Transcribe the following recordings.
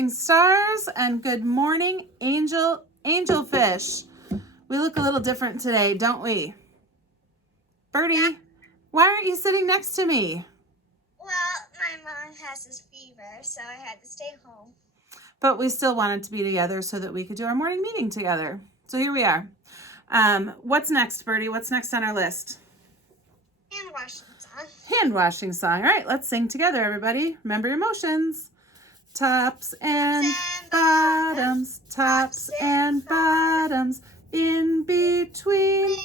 rising stars, and good morning, angelfish. We look a little different today, don't we? Birdie, Yeah. Why aren't you sitting next to me? Well, my mom has this fever, so I had to stay home. But we still wanted to be together so that we could do our morning meeting together. So here we are. What's next, Birdie? What's next on our list? Hand washing song. Hand washing song. All right, let's sing together, everybody. Remember your motions. Tops and bottoms, tops and bottoms, in between,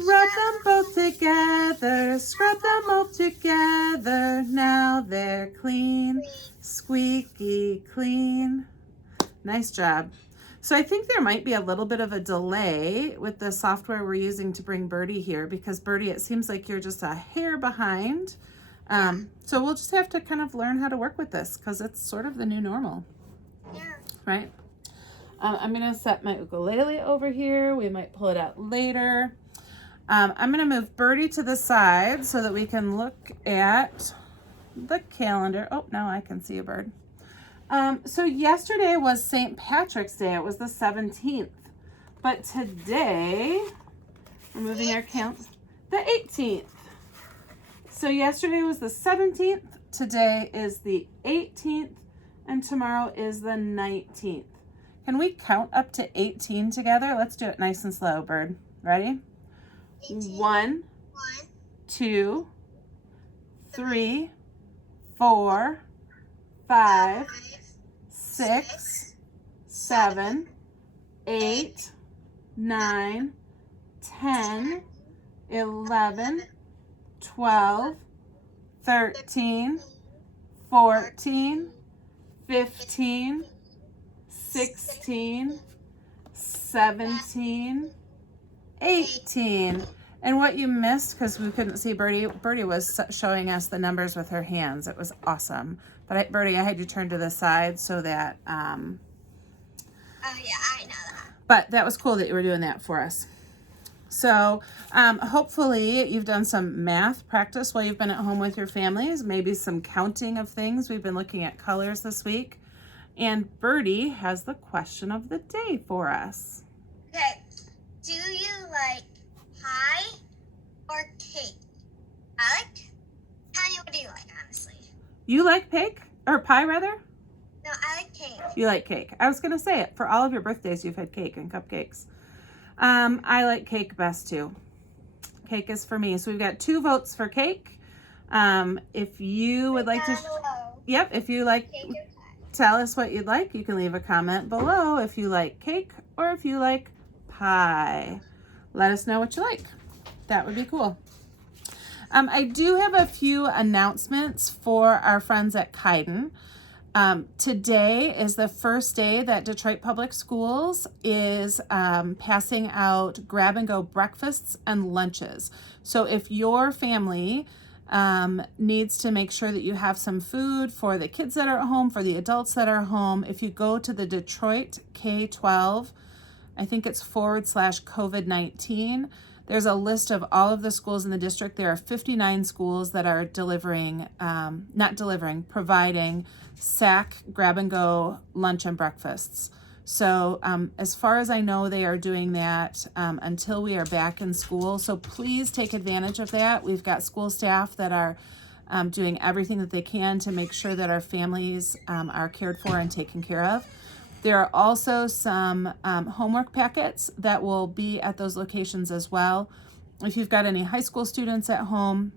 rub them both together, scrub them both together, now they're clean, squeaky clean. Nice job. So I think there might be a little bit of a delay with the software we're using to bring Birdie here, because Birdie, it seems like you're just a hair behind. So we'll just have to kind of learn how to work with this because it's sort of the new normal. Yeah. Right? I'm going to set my ukulele over here. We might pull it out later. I'm going to move Birdie to the side so that we can look at the calendar. Oh, now I can see a bird. So yesterday was St. Patrick's Day. It was the 17th. But today, we're moving our count, the 18th. So yesterday was the 17th, today is the 18th, and tomorrow is the 19th. Can we count up to 18 together? Let's do it nice and slow, Bird. Ready? 18. 1, 2, 3, 4, 5, 6, 7, 8, 9, 10, 11, 12, 13, 14, 15, 16, 17, 18. And what you missed, because we couldn't see Birdie was showing us the numbers with her hands. It was awesome. But Birdie, I had you turn to the side so that... Oh, yeah, I know that. But that was cool that you were doing that for us. So hopefully you've done some math practice while you've been at home with your families, maybe some counting of things. We've been looking at colors this week. And Birdie has the question of the day for us. Okay, do you like pie or cake? What do you like, honestly? You like cake? Or pie, rather? No, I like cake. You like cake. I was going to say it. For all of your birthdays, you've had cake and cupcakes. I like cake best too. Cake is for me. So we've got 2 votes for cake. If you would like to, yep, if you like, tell us what you'd like. You can leave a comment below if you like cake or if you like pie. Let us know what you like. That would be cool. I do have a few announcements for our friends at Kaiden. Today is the first day that Detroit Public Schools is passing out grab-and-go breakfasts and lunches. So if your family needs to make sure that you have some food for the kids that are at home, for the adults that are home, if you go to the Detroit K-12, I think it's /COVID-19, there's a list of all of the schools in the district. There are 59 schools that are providing SAC grab-and-go lunch and breakfasts. So as far as I know, they are doing that until we are back in school. So please take advantage of that. We've got school staff that are doing everything that they can to make sure that our families are cared for and taken care of. There are also some homework packets that will be at those locations as well. If you've got any high school students at home,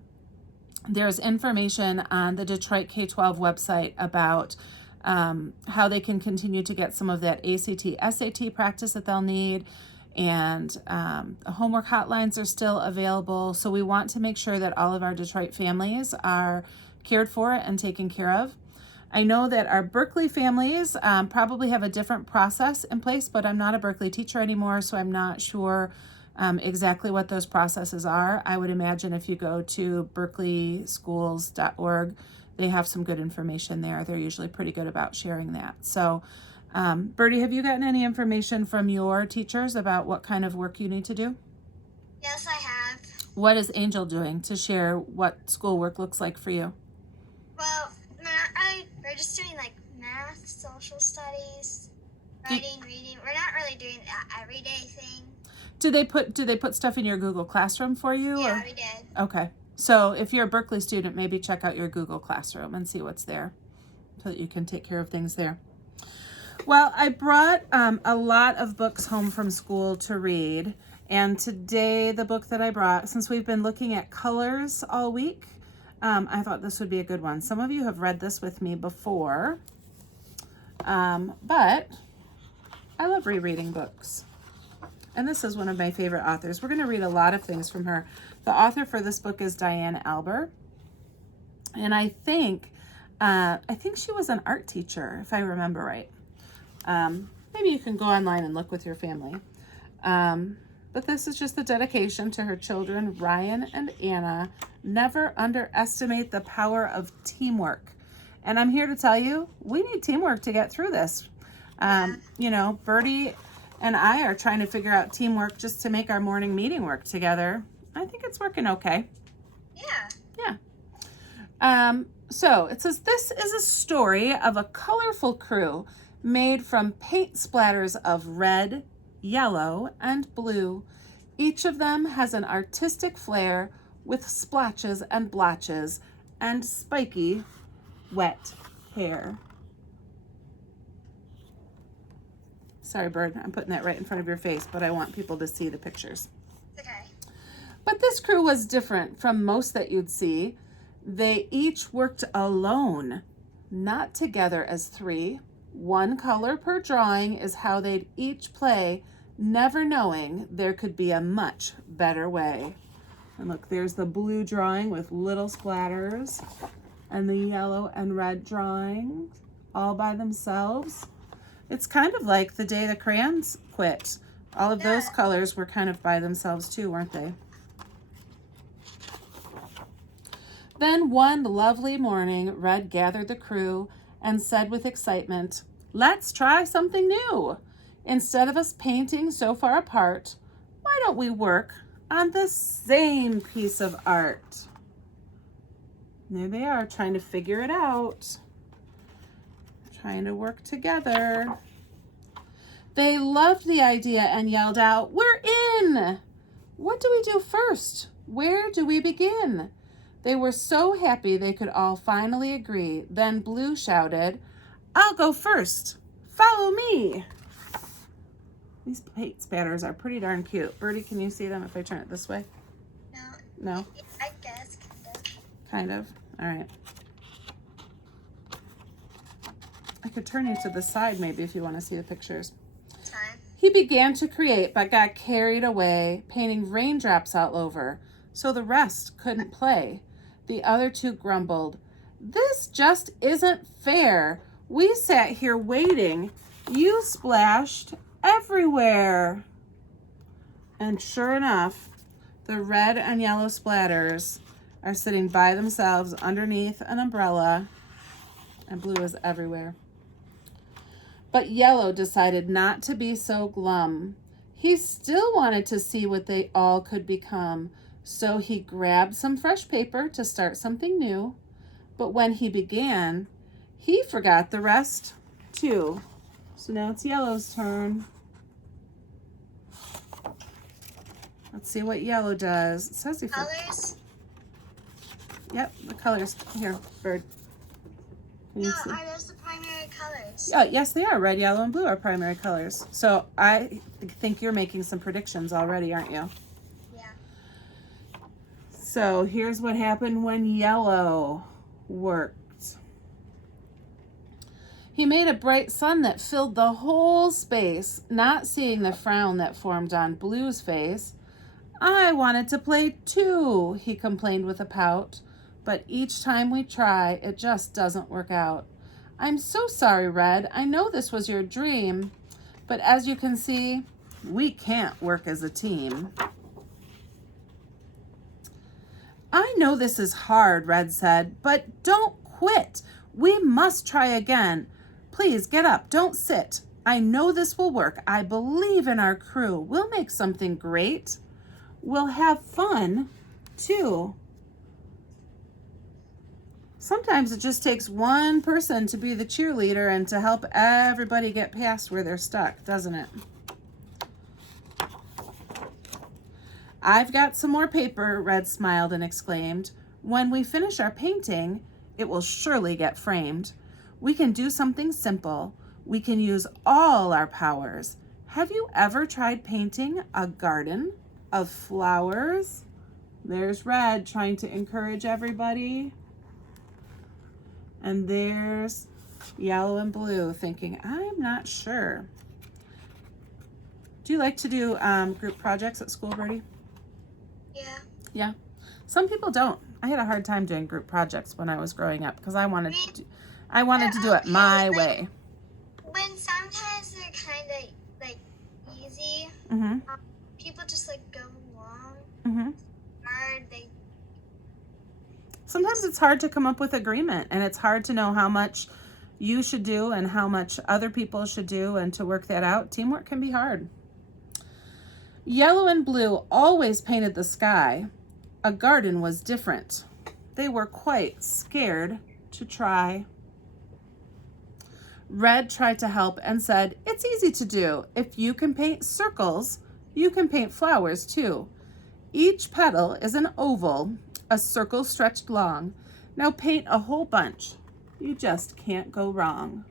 there's information on the Detroit K-12 website about how they can continue to get some of that ACT, SAT practice that they'll need. And the homework hotlines are still available. So we want to make sure that all of our Detroit families are cared for and taken care of. I know that our Berkeley families probably have a different process in place, but I'm not a Berkeley teacher anymore, so I'm not sure exactly what those processes are. I would imagine if you go to berkeleyschools.org, they have some good information there. They're usually pretty good about sharing that. So, Birdie, have you gotten any information from your teachers about what kind of work you need to do? Yes, I have. What is Angel doing to share what schoolwork looks like for you? Well, I we're just doing like math, social studies, writing, reading. We're not really doing that everyday thing. Do they put stuff in your Google Classroom for you? Yeah, or? we did. Okay. So if you're a Berkeley student, maybe check out your Google Classroom and see what's there so that you can take care of things there. Well, I brought a lot of books home from school to read. And today the book that I brought, since we've been looking at colors all week, I thought this would be a good one. Some of you have read this with me before, but I love rereading books. And this is one of my favorite authors. We're going to read a lot of things from her. The author for this book is Diane Alber. And I think she was an art teacher, if I remember right. Maybe you can go online and look with your family. But this is just the dedication to her children, Ryan and Anna. Never underestimate the power of teamwork. And I'm here to tell you, we need teamwork to get through this. You know, Birdie and I are trying to figure out teamwork just to make our morning meeting work together. I think it's working okay. Yeah. Yeah. So it says, this is a story of a colorful crew made from paint splatters of red, yellow, and blue. Each of them has an artistic flair with splotches and blotches and spiky, wet hair. Sorry, Bird, I'm putting that right in front of your face, but I want people to see the pictures. Okay. But this crew was different from most that you'd see. They each worked alone, not together as three. One color per drawing is how they'd each play, never knowing there could be a much better way. And look, there's the blue drawing with little splatters, and the yellow and red drawing all by themselves. It's kind of like the day the crayons quit. All of those colors were kind of by themselves too, weren't they? Then one lovely morning, Red gathered the crew and said with excitement, "Let's try something new. Instead of us painting so far apart, why don't we work on the same piece of art?" And there they are, trying to figure it out. Trying to work together. They loved the idea and yelled out, "We're in! What do we do first? Where do we begin?" They were so happy they could all finally agree. Then Blue shouted, "I'll go first. Follow me." These paint spatters are pretty darn cute. Birdie, can you see them if I turn it this way? No. No? I guess, kind of. Kind of. All right. I could turn you to the side maybe if you want to see the pictures. Time. He began to create but got carried away, painting raindrops all over, so the rest couldn't play. The other two grumbled, "This just isn't fair. We sat here waiting. You splashed everywhere." And sure enough, the red and yellow splatters are sitting by themselves underneath an umbrella, and blue is everywhere. But Yellow decided not to be so glum. He still wanted to see what they all could become, so he grabbed some fresh paper to start something new. But when he began, he forgot the rest too. So now it's Yellow's turn. Let's see what Yellow does. It says he Colors? Yep, the colors. Here, Bird. Can you No, see? are those the primary colors? Oh, yes, they are. Red, yellow, and blue are primary colors. So I think you're making some predictions already, aren't you? Yeah. So here's what happened when Yellow worked. He made a bright sun that filled the whole space, not seeing the frown that formed on Blue's face. "I wanted to play too," he complained with a pout. "But each time we try, it just doesn't work out. I'm so sorry, Red. I know this was your dream, but as you can see, we can't work as a team." "I know this is hard," Red said, "but don't quit. We must try again. Please get up. Don't sit. I know this will work. I believe in our crew. We'll make something great. We'll have fun, too." Sometimes it just takes one person to be the cheerleader and to help everybody get past where they're stuck, doesn't it? I've got some more paper, Red smiled and exclaimed. When we finish our painting, it will surely get framed. We can do something simple. We can use all our powers. Have you ever tried painting a garden of flowers? There's Red trying to encourage everybody. And there's Yellow and Blue thinking, I'm not sure. Do you like to do group projects at school, Birdie? Yeah. Yeah. Some people don't. I had a hard time doing group projects when I was growing up because I wanted to do it my way. When sometimes they're kind of like easy, people just like go along. Hard. Sometimes it's hard to come up with agreement, and it's hard to know how much you should do and how much other people should do, and to work that out. Teamwork can be hard. Yellow and Blue always painted the sky. A garden was different. They were quite scared to try. Red tried to help and said, it's easy to do. If you can paint circles, you can paint flowers too. Each petal is an oval, a circle stretched long. Now paint a whole bunch. You just can't go wrong.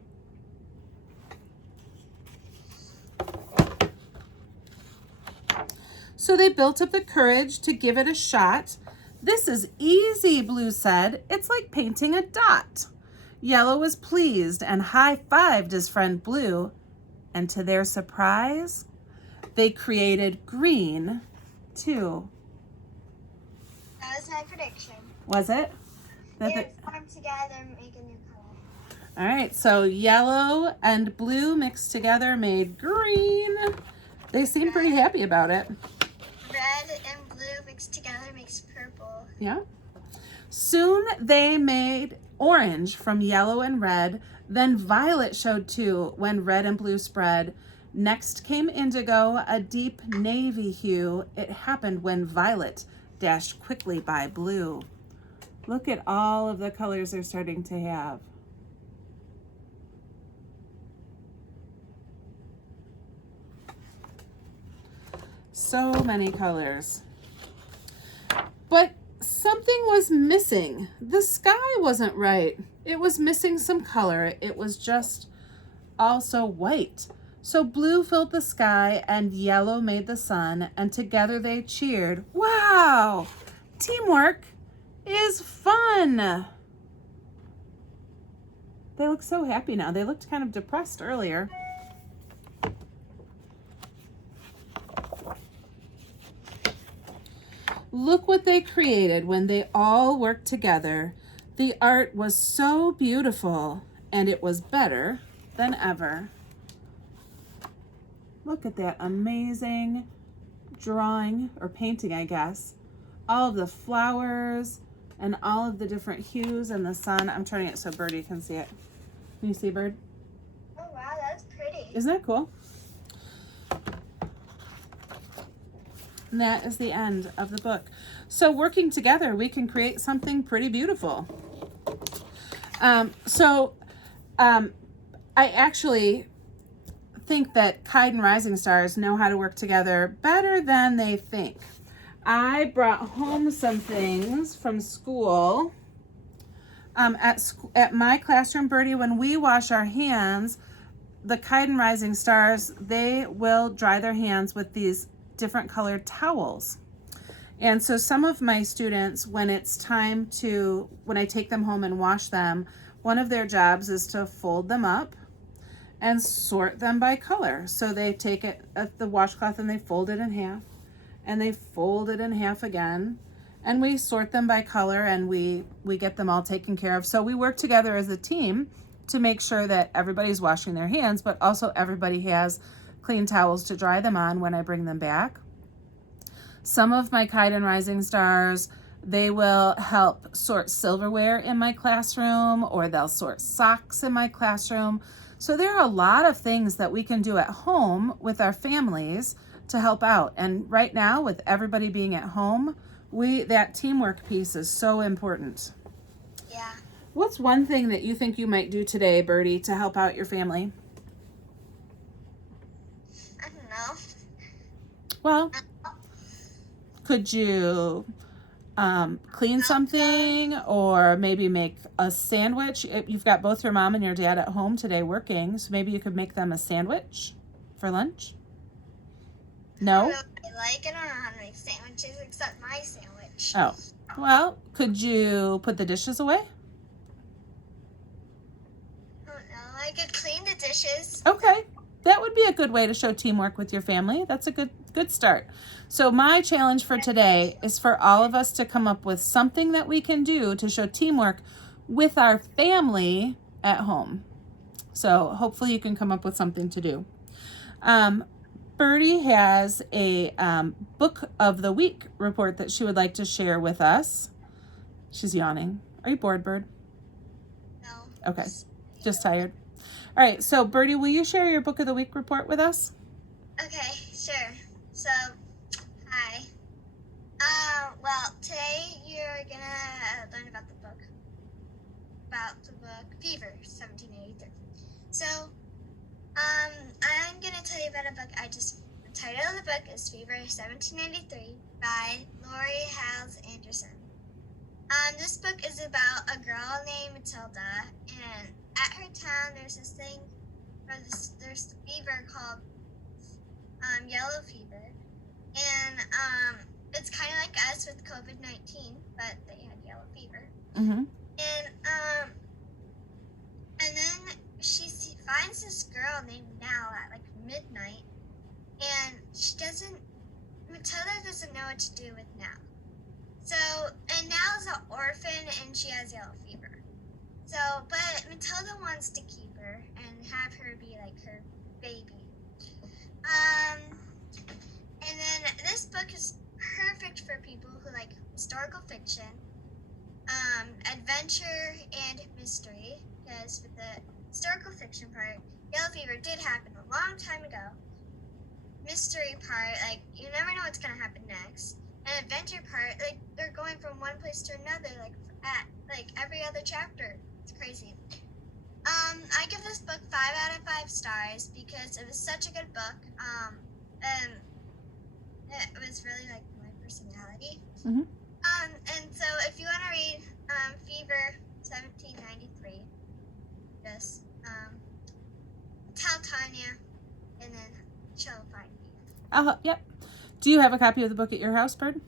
So they built up the courage to give it a shot. This is easy, Blue said. It's like painting a dot. Yellow was pleased and high-fived his friend Blue. And to their surprise, they created green too. That was my prediction. Was it? They form together and make a new color. All right, so yellow and blue mixed together made green. They seem pretty happy about it. Red and blue mixed together makes purple. Yeah. Soon they made orange from yellow and red. Then violet showed too when red and blue spread. Next came indigo, a deep navy hue. It happened when violet dashed quickly by blue. Look at all of the colors they're starting to have. So many colors. But something was missing. The sky wasn't right. It was missing some color. It was just also white. So blue filled the sky and yellow made the sun, and together they cheered. Wow! Teamwork is fun! They look so happy now. They looked kind of depressed earlier. Look what they created when they all worked together. The art was so beautiful, and it was better than ever. Look at that amazing drawing, or painting, I guess. All of the flowers and all of the different hues and the sun. I'm turning it so Birdie can see it. Can you see, Bird? Oh, wow, that's pretty. Isn't that cool? And that is the end of the book. So working together, we can create something pretty beautiful. I actually think that Kite and Rising Stars know how to work together better than they think. I brought home some things from school. At my classroom, Birdie, when we wash our hands, the Kite and Rising Stars, they will dry their hands with these different colored towels. And so some of my students, when it's time to, when I take them home and wash them, one of their jobs is to fold them up and sort them by color. So they take it at the washcloth and they fold it in half, and they fold it in half again, and we sort them by color, and we get them all taken care of. So we work together as a team to make sure that everybody's washing their hands, but also everybody has clean towels to dry them on when I bring them back. Some of my Kite and Rising Stars, they will help sort silverware in my classroom, or they'll sort socks in my classroom. So there are a lot of things that we can do at home with our families to help out. And right now, with everybody being at home, that teamwork piece is so important. Yeah. What's one thing that you think you might do today, Birdie, to help out your family? I don't know. Well, could you clean something, or maybe make a sandwich? You've got both your mom and your dad at home today working, so maybe you could make them a sandwich for lunch? I No? don't know what I like. I don't know how to make sandwiches except my sandwich. Oh, well, could you put the dishes away? I don't know. I could clean the dishes. Okay, that would be a good way to show teamwork with your family. That's a good start. So my challenge for today is for all of us to come up with something that we can do to show teamwork with our family at home. So hopefully you can come up with something to do. Birdie has a book of the week report that she would like to share with us. She's yawning. Are you bored, Bird? No. Okay, just tired. All right, so Birdie, will you share your book of the week report with us? Okay, sure. So, hi. Well, today you're gonna learn about the book Fever, 1783. So, I'm gonna tell you about a book the title of the book is Fever, 1783 by Lori Hales Anderson. This book is about a girl named Matilda, and at her town there's this thing, there's fever called yellow fever, and it's kind of like us with COVID-19, but they had yellow fever. Mm-hmm. And then she finds this girl named Nell at like midnight, and Matilda doesn't know what to do with Nell. So, and Nell's an orphan and she has yellow fever. So, but Matilda wants to keep her and have her be like her baby. And then this book is perfect for people who like historical fiction, adventure, and mystery. Because with the historical fiction part, yellow fever did happen a long time ago. Mystery part, like you never know what's gonna happen next. And adventure part, like they're going from one place to another, like every other chapter. It's crazy. I give this book 5 out of 5 stars because it was such a good book. And it was really like my personality. Mm-hmm. And so if you want to read Fever 1793, just tell Tanya, and then she'll find me. Yep. Do you have a copy of the book at your house, Bird?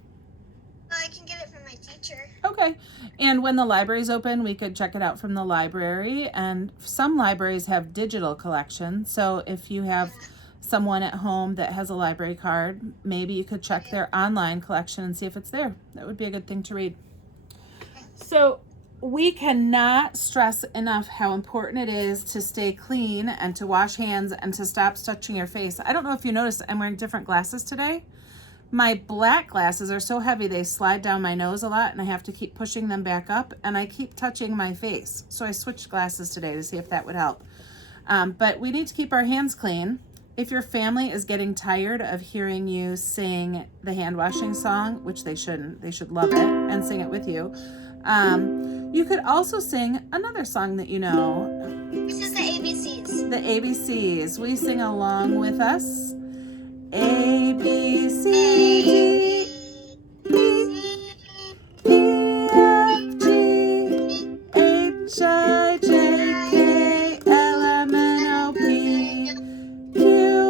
Well, I can get it from my teacher. Okay. And when the library's open, we could check it out from the library. And some libraries have digital collections. So if you have someone at home that has a library card, maybe you could check their online collection and see if it's there. That would be a good thing to read. So we cannot stress enough how important it is to stay clean and to wash hands and to stop touching your face. I don't know if you noticed, I'm wearing different glasses today. My black glasses are so heavy they slide down my nose a lot, and I have to keep pushing them back up, and I keep touching my face. So I switched glasses today to see if that would help. But we need to keep our hands clean. If your family is getting tired of hearing you sing the hand washing song, which they shouldn't, they should love it and sing it with you. You could also sing another song that you know. This is the ABCs. The ABCs. Will you sing along with us? A, B, C, D, E, F, G, H, I, J, K, L, M, N, O, P, Q,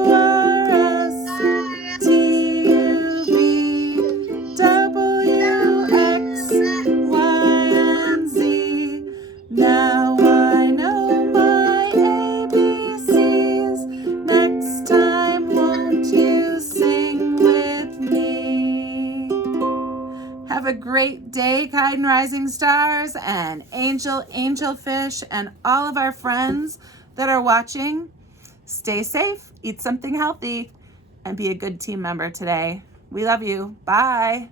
R, S, T, U, V, W, X, Y, and Z. Now I know my ABCs. Next time, won't you sing with me? Have a great day, kind rising stars and angelfish, and all of our friends that are watching. Stay safe, eat something healthy, and be a good team member today. We love you. Bye.